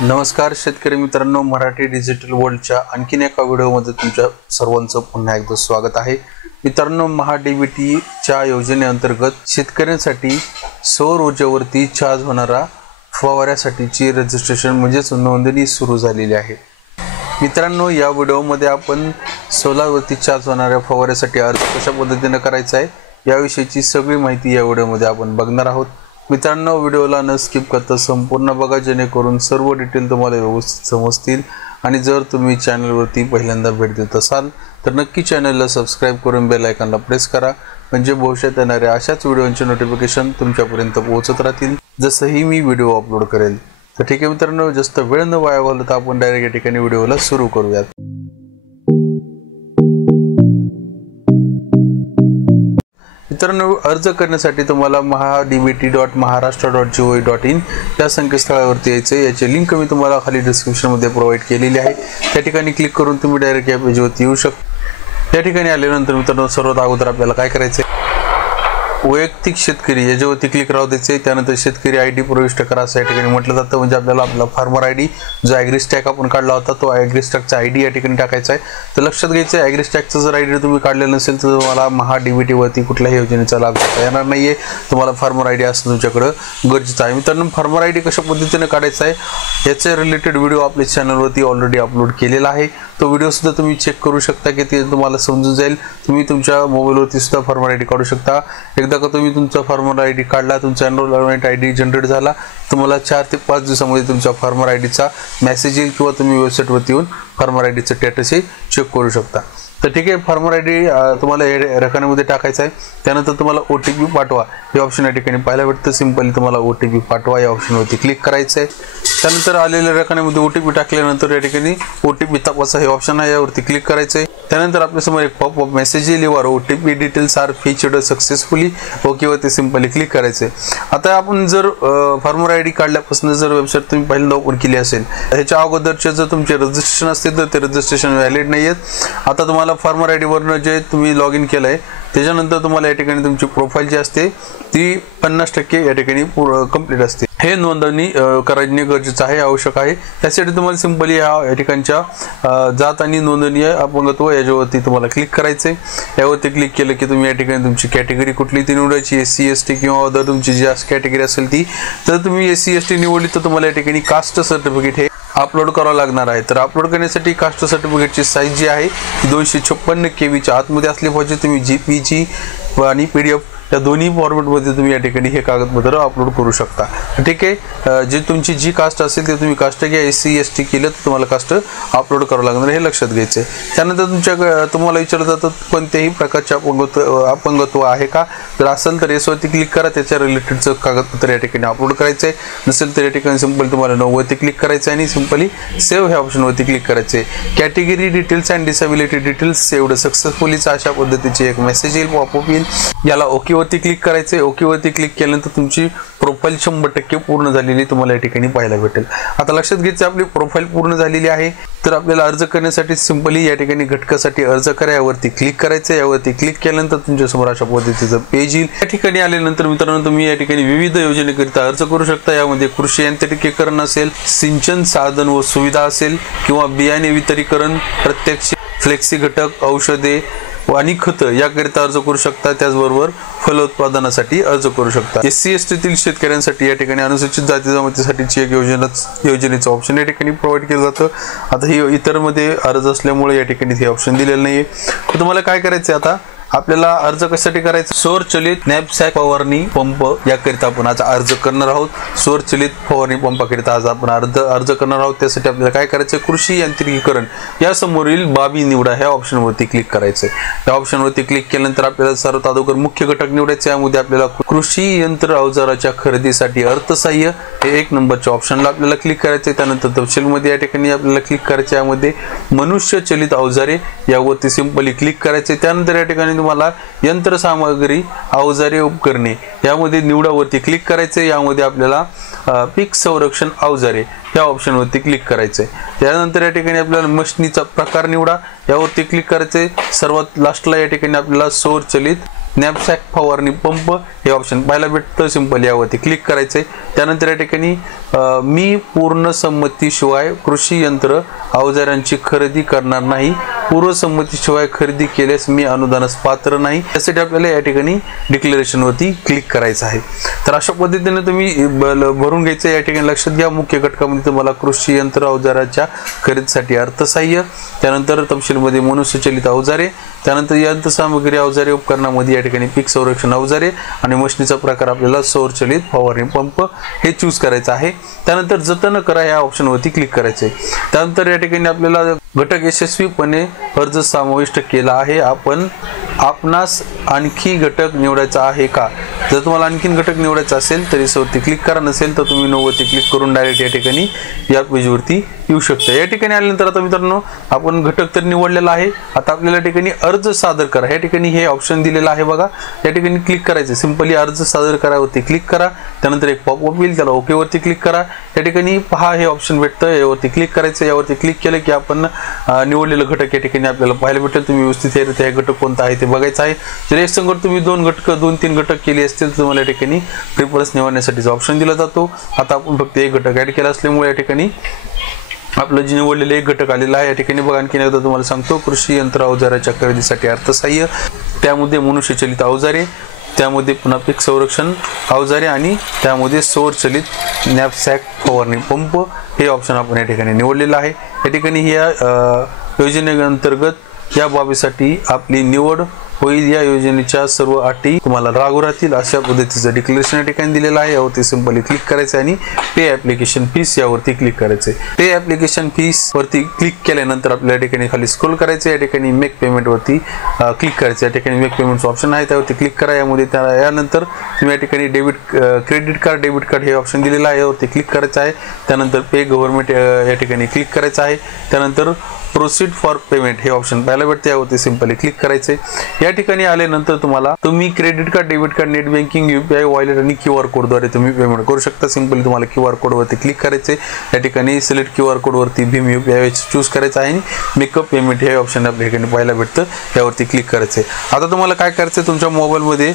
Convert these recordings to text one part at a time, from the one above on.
नमस्कार शेतकरी मित्रांनो, मराठी डिजिटल वर्ल्डच्या आणखीन एका व्हिडिओमध्ये तुमच्या सर्वांचं पुन्हा एकदा स्वागत आहे। मित्रांनो, महा-डी-बी-टीच्या योजनेअंतर्गत शेतकऱ्यांसाठी सौर ऊर्जेवरती चार्ज होणारा फवाऱ्यासाठीची रजिस्ट्रेशन म्हणजेच नोंदणी सुरू झालेली आहे। मित्रांनो, या व्हिडिओमध्ये आपण सोलारवरती चार्ज होणाऱ्या फवाऱ्यासाठी अर्ज कशा पद्धतीने करायचा आहे याविषयीची सगळी माहिती या व्हिडिओमध्ये आपण बघणार आहोत। मित्रांनो, व्हिडिओला न स्किप करता संपूर्ण बघा, जेणेकरून सर्व डिटेल तुम्हाला व्यवस्थित समजतील। आणि जर तुम्ही चॅनलवरती पहिल्यांदा भेट देत असाल तर नक्की चॅनलला सबस्क्राइब करून बेल आयकॉनला प्रेस करा, म्हणजे भविष्यात येणाऱ्या अशाच व्हिडिओंचे नोटिफिकेशन तुमच्यापर्यंत पोहोचत राहतील जसंही मी व्हिडिओ अपलोड करेल। तर ठीक आहे मित्रांनो, जास्त वेळ न वाया घालवता आपण डायरेक्ट या ठिकाणी व्हिडिओला सुरू करूयात। मित्रांनो, अर्ज करण्यासाठी तुम्हाला maha-dbt.maharashtra.gov.in या संकेतस्थळावरती यायचे। याची लिंक मी तुम्हाला खाली डिस्क्रिप्शन मध्ये प्रोव्हाइड केलेली आहे। त्या ठिकाणी क्लिक करून तुम्ही डायरेक्ट या पेजवरती येऊ शकता। या ठिकाणी आल्यानंतर मित्रांनो, सर्वात अगोदर आपल्याला काय करायचे, वैयक्तिक शेतकरी याच्यावरती क्लिक राहू द्यायचे। त्यानंतर शेतकरी आयडी प्रविष्ट करा असं या ठिकाणी म्हटलं जातं, म्हणजे आपल्याला आपला फार्मर आयडी जो ॲग्रीस्टॅक आपण काढला होता तो ॲग्रीस्टॅकचा आयडी या ठिकाणी टाकायचा आहे। तर लक्षात घ्यायचं, ॲग्रीस्टॅकचा जर आयडी तुम्ही काढलेला नसेल तर तुम्हाला महा-डी-बी-टी वरती कुठल्याही योजनेचा लाभ घेता येणार नाहीये। तुम्हाला फार्मर आयडी असणं तुमच्याकडे गरजेचं आहे। मित्रांनो, फार्मर आयडी कशा पद्धतीने काढायचा आहे याचे रिलेटेड व्हिडिओ आपल्या चॅनलवरती ऑलरेडी अपलोड केलेला आहे। तो व्हिडिओ सुद्धा तुम्ही चेक करू शकता की ते तुम्हाला समजून जाईल। तुम्ही तुमच्या मोबाईलवरती सुद्धा फार्मर आयडी काढू शकता। एकदा का तुम्ही तुमचा फार्मर आयडी काढला, तुमचा एनरोलमेंट आयडी जनरेट झाला, तुम्हाला 4 ते 5 दिवसांमध्ये तुमच्या फार्मर आयडीचा मेसेज येईल किंवा तुम्ही वेबसाईटवरती येऊन फार्मर आयडीचं स्टेटस चेक करू शकता। तर ठीक आहे, फार्मर आयडी तुम्हाला रकान्यामध्ये टाकायचा आहे। त्यानंतर तुम्हाला OTP पाठवा हे ऑप्शन या ठिकाणी पाहायला भेटतं। सिंपली तुम्हाला OTP पाठवा या ऑप्शनवरती क्लिक करायचं आहे। त्यानंतर आलेल्या रकान्यामध्ये OTP टाकल्यानंतर या ठिकाणी OTP तपासा हे ऑप्शन आहे, यावरती क्लिक करायचं आहे। त्यानंतर आपल्यासमोर एक पॉपअप मेसेज येईल, वर OTP details are featured successfully, okay वरती सिंपली क्लिक करायचं आहे। आता आपण जर फार्मर आयडी काढल्यापासून जर वेबसाईट तुम्ही पहिल्यांदा ओपन केली असेल, ह्याच्या अगोदरचे जर तुमचे रजिस्ट्रेशन असतील तर ते रजिस्ट्रेशन व्हॅलिड नाही आहेत। आता तुम्हाला फार्मर आयडी वरनं जे तुम्ही लॉग इन केलंय त्याच्यानंतर तुम्हाला या ठिकाणी तुमची प्रोफाईल जी असते ती 50% या ठिकाणी कंप्लीट असते। हे नोंदणी करणे गरजेचं आहे, आवश्यक आहे। त्यासाठी तुम्हाला सिंपली या ठिकाणच्या जात आणि नोंदणी अपंगत्व याच्यावरती तुम्हाला क्लिक करायचंय। यावरती क्लिक केलं की तुम्ही या ठिकाणी तुमची कॅटेगरी कुठली ती निवडायची, SC ST किंवा अदर तुमची जी कॅटेगरी असेल ती। तर तुम्ही SC ST निवडली तर तुम्हाला या ठिकाणी कास्ट सर्टिफिकेट हे अपलोड करावं लागणार आहे। तर अपलोड करण्यासाठी कास्ट सर्टिफिकेटची साईज जी आहे 256 KB आतमध्ये असली पाहिजे। तुम्ही JPG आणि PDF या दोन्ही फॉर्मॅटमध्ये तुम्ही या ठिकाणी हे कागदपत्र अपलोड करू शकता। ठीक आहे, जे तुमची जी कास्ट असेल ते तुम्ही कास्ट घ्या, SC ST केलं तर तुम्हाला कास्ट अपलोड करावं लागणार, हे लक्षात घ्यायचं आहे। त्यानंतर तुम्हाला विचारलं जातं कोणत्याही प्रकारचे अपंगत्व आहे का, जर असेल तर S वरती क्लिक करा, त्याच्या रिलेटेडचं कागदपत्र या ठिकाणी अपलोड करायचं आहे। नसेल तर या ठिकाणी सिंपली तुम्हाला 9 वरती क्लिक करायचं आहे आणि सिंपली सेव्ह ह्या ऑप्शनवरती क्लिक करायचं आहे। Category details and disability details saved सक्सेसफुलीचा अशा पद्धतीचे एक मेसेज येईल, पॉपअप येईल। याला ओके वरती क्लिक करायचे। ओके वरती क्लिक केल्यानंतर तुमची प्रोफाईल 100% पूर्ण झालेली तुम्हाला या ठिकाणी पाहायला भेटेल। आता लक्षात घ्यायचं, आपली प्रोफाईल पूर्ण झालेली आहे। तर आपल्याला अर्ज करण्यासाठी सिंपली या ठिकाणी घटकासाठी अर्ज करा यावरती क्लिक करायचं। यावरती क्लिक केल्यानंतर तुमच्या समोर अशा पद्धतीचं पेज येईल। या ठिकाणी आल्यानंतर मित्रांनो, तुम्ही या ठिकाणी विविध योजनेकरिता अर्ज करू शकता। यामध्ये कृषी यांत्रिकीकरण असेल, सिंचन साधन व सुविधा असेल किंवा बियाणे वितरीकरण, प्रत्यक्ष फ्लेक्सी घटक, औषधे आणि खत याकरिता अर्ज करू शकता। त्याचबरोबर फलोत्पादनासाठी अर्ज करू शकता। SC ST तील शेतकऱ्यांसाठी या ठिकाणी अनुसूचित जाती जमातीसाठीची एक योजनेचं ऑप्शन या ठिकाणी प्रोव्हाइड केलं जातं। आता ही इतर मध्ये अर्ज असल्यामुळे या ठिकाणी हे ऑप्शन दिलेलं नाहीये। तर तुम्हाला काय करायचं, आता आपल्याला अर्ज कशासाठी करायचा, सौर चलित नॅपसॅक फवारणी पंप याकरिता आपण आज अर्ज करणार आहोत। सौर चलित फवारणी पंपाकरिता आज आपण अर्ज करणार आहोत। त्यासाठी आपल्याला काय करायचं, कृषी यांत्रिकीकरण या समोरील बाबी निवडा ह्या ऑप्शनवरती क्लिक करायचं। या ऑप्शनवरती क्लिक केल्यानंतर आपल्याला सर्वात अगोदर मुख्य घटक निवडायचे। यामध्ये आपल्याला कृषी यंत्र अवजाराच्या खरेदीसाठी अर्थसहाय्य हे 1 नंबरच्या ऑप्शनला आपल्याला क्लिक करायचे। त्यानंतर तपशीलमध्ये या ठिकाणी आपल्याला क्लिक करायचे, यामध्ये मनुष्य चलित अवजारे यावरती सिंपली क्लिक करायचे। त्यानंतर या ठिकाणी तुम्हाला यंत्रसामग्री अवजारे उपकरणे यामध्ये निवडावरती क्लिक करायचे। यामध्ये आपल्याला पीक संरक्षण अवजारे या ऑप्शनवरती क्लिक करायचे। त्यानंतर या ठिकाणी आपल्याला मशीनीचा प्रकार निवडा यावरती क्लिक करायचे। सर्वात लास्टला या ठिकाणी आपल्याला सौर चलित नॅपसॅक फवारणी पंप हे ऑप्शन पाहायला भेटतं. सिंपल यावरती क्लिक करायचंय. त्यानंतर या ठिकाणी मी पूर्ण संमतीशिवाय कृषी यंत्र अवजारांची खरेदी करणार नाही, पूर्व संमतीशिवाय खरेदी केल्यास मी अनुदानास पात्र नाही, यासाठी आपल्याला या ठिकाणी डिक्लेरेशन वरती क्लिक करायचं आहे. तर अशा पद्धतीने तुम्ही भरून घ्यायचं. या ठिकाणी लक्षात घ्या, मुख्य घटकामध्ये तुम्हाला कृषी यंत्र अवजाराच्या खरेदीसाठी अर्थसहाय्य, त्यानंतर तपशीलमध्ये मनुष्यचलित अवजारे, त्यानंतर यंत्रसामग्री अवजारे उपकरणामध्ये या ठिकाणी पीक संरक्षण अवजारे आणि मशीनीचा प्रकार आपल्याला सौरचलित फवारणी पंप हे चूज करायचं आहे. त्यानंतर जतन करा या ऑप्शन वरती क्लिक करायचे. त्यानंतर या ठिकाणी आपल्याला घटक यशस्वीपणे अर्ज समाविष्ट केला आहे, आपणास आणखी घटक निवडायचा आहे का? जर तुम्हाला आणखीन घटक निवडायचा असेल तर यावरती क्लिक करा, नसेल तर तुम्ही नो वरती क्लिक करून डायरेक्ट या ठिकाणी या पेजवरती येऊ शकता. या ठिकाणी आल्यानंतर आता मित्रांनो आपण घटक तर निवडलेला आहे. आता आपल्याला या ठिकाणी अर्ज सादर करा या ठिकाणी हे ऑप्शन दिलेलं आहे बघा. या ठिकाणी क्लिक करायचं, सिंपली अर्ज सादर करावरती क्लिक करा. त्यानंतर एक पॉपअप येईल, त्याला ओके वरती क्लिक करा. या ठिकाणी पहा हे ऑप्शन भेटतं, यावरती क्लिक करायचं. यावरती क्लिक केलं की आपण निवडलेलं घटक या ठिकाणी आपल्याला पाहायला भेटेल. तुम्ही व्यवस्थित हे घटक कोणता आहे ते बघायचं आहे. जर एक संगत तुम्ही 2-3 घटक केले असतील तर तुम्हाला या ठिकाणी प्रिफरन्स निवडण्यासाठी ऑप्शन दिला जातो. आता आपण फक्त एक घटक ऍड केला असल्यामुळे या ठिकाणी आपलं जे निवडलेलं एक घटक आलेला आहे. या ठिकाणी बघा आणखीन एकदा तुम्हाला सांगतो, कृषी यंत्र अवजाराच्या खरेदीसाठी अर्थसहाय्य, त्यामध्ये मनुष्यचलित अवजारे, त्यामध्ये पुन्हा पीक संरक्षण अवजारे आणि त्यामध्ये सौरचलित नॅपसॅक फवारणी पंप हे ऑप्शन आपण या ठिकाणी निवडलेलं आहे. या ठिकाणी या योजनेअंतर्गत या बाबीसाठी आपली निवड होईल. या योजनेच्या सर्व अटी तुम्हाला लागू राहतील अशा पद्धतीचं डिक्लेरेशन या ठिकाणी दिलेलं आहे. यावरती सिंपली क्लिक करायचं आणि पे ऍप्लिकेशन फीस यावरती क्लिक करायचं. पे ऍप्लिकेशन फीस वरती क्लिक केल्यानंतर आपल्या या ठिकाणी खाली स्क्रोल करायचं. या ठिकाणी मेक पेमेंट वरती क्लिक करायचं. या ठिकाणी मेक पेमेंटचं ऑप्शन आहे, त्यावरती क्लिक करा. यानंतर तुम्ही या ठिकाणी क्रेडिट कार्ड डेबिट कार्ड हे ऑप्शन दिलेलं आहे, यावरती क्लिक करायचं आहे. त्यानंतर पे गव्हर्नमेंट या ठिकाणी क्लिक करायचं आहे. त्यानंतर प्रोसीड फॉर पेमेंट हे ऑप्शन पाहायला भेटते, यावरती सिंपली क्लिक करायचे. या ठिकाणी आल्यानंतर तुम्ही credit card debit card net banking UPI wallet आणि QR कोडद्वारे तुम्ही पेमेंट करू शकता. सिंपली तुम्हाला QR कोड वरती क्लिक करायचे. या ठिकाणी सिलेक्ट QR कोड वरती भीम UPI चूज करायचं आहे. मेकअप पेमेंट हे ऑप्शन आपल्या ठिकाणी पाहायला भेटतं, यावरती क्लिक करायचे. आता तुम्हाला काय करायचं, तुमच्या मोबाईलमध्ये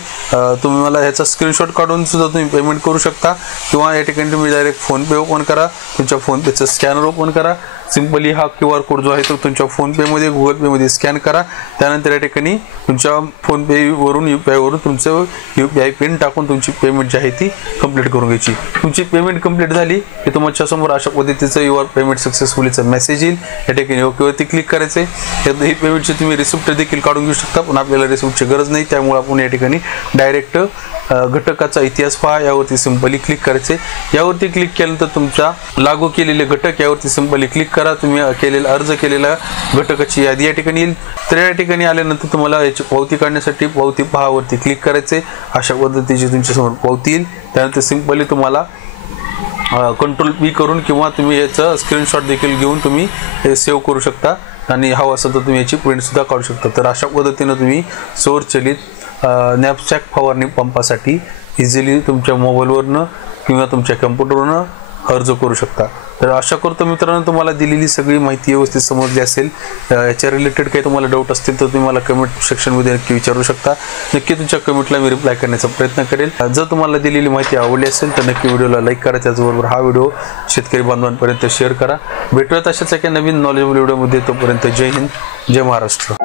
तुम्ही मला ह्याचा स्क्रीनशॉट काढून सुद्धा तुम्ही पेमेंट करू शकता, किंवा या ठिकाणी तुम्ही डायरेक्ट फोन पे ओपन करा, तुमच्या फोन पेचं स्कॅनर ओपन करा. सिंपली हा QR कोड जो आहे तो तुमच्या फोन पे मध्ये गुगल पे मध्ये स्कॅन करा. त्यानंतर या ठिकाणी तुमच्या फोन पे वरून UPI वरून तुमचं UPI पिन टाकून तुमची पेमेंट जी आहे ती कंप्लीट करून घ्यायची. तुमची पेमेंट कंप्लीट झाली की तुमच्या समोर अशा पद्धतीचं युअर पेमेंट सक्सेसफुलीचं मेसेज येईल. या ठिकाणी ओके वरती क्लिक करायचे. ही पेमेंटची तुम्ही रिसिप्ट देखील काढून घेऊ शकता, पण आपल्याला रिसिप्टची गरज नाही, त्यामुळे आपण या ठिकाणी डायरेक्ट घटकाचा इतिहास पहा यावरती सिंपली क्लिक करायचे. यावरती क्लिक केल्यानंतर तुमच्या लागू केलेले घटक यावरती सिंपली क्लिक करा. तुम्ही अर्ज केलेल्या घटकाची यादी या ठिकाणी येईल. तर या ठिकाणी आल्यानंतर तुम्हाला याची पावती काढण्यासाठी पावती पहावरती क्लिक करायचे. अशा पद्धतीची तुमच्यासमोर पावती येईल. त्यानंतर सिंपली तुम्हाला कंट्रोल P करून किंवा तुम्ही याचं स्क्रीनशॉट देखील घेऊन तुम्ही हे सेव्ह करू शकता, आणि हवं असेल तर तुम्ही याची प्रिंट सुद्धा काढू शकता. तर अशा पद्धतीने तुम्ही सौरचलित नॅपसॅक फवारणी पंपासाठी इझिली तुमच्या मोबाईलवरनं किंवा तुमच्या कम्प्युटरवरनं अर्ज करू शकता. तर आशा करतो मित्रांनो तुम्हाला दिलेली सगळी माहिती व्यवस्थित समजली असेल. याच्या रिलेटेड काही तुम्हाला डाऊट असतील तर तुम्ही मला कमेंट सेक्शनमध्ये नक्की विचारू शकता. नक्की तुमच्या कमेंटला मी रिप्लाय करण्याचा प्रयत्न करेल. जर तुम्हाला दिलेली माहिती आवडली असेल तर नक्की व्हिडिओला लाईक करा. त्याचबरोबर हा व्हिडिओ शेतकरी बांधवांपर्यंत शेअर करा. भेटूयात अशाच एका नवीन नॉलेजेबल व्हिडिओमध्ये. तोपर्यंत जय हिंद, जय महाराष्ट्र.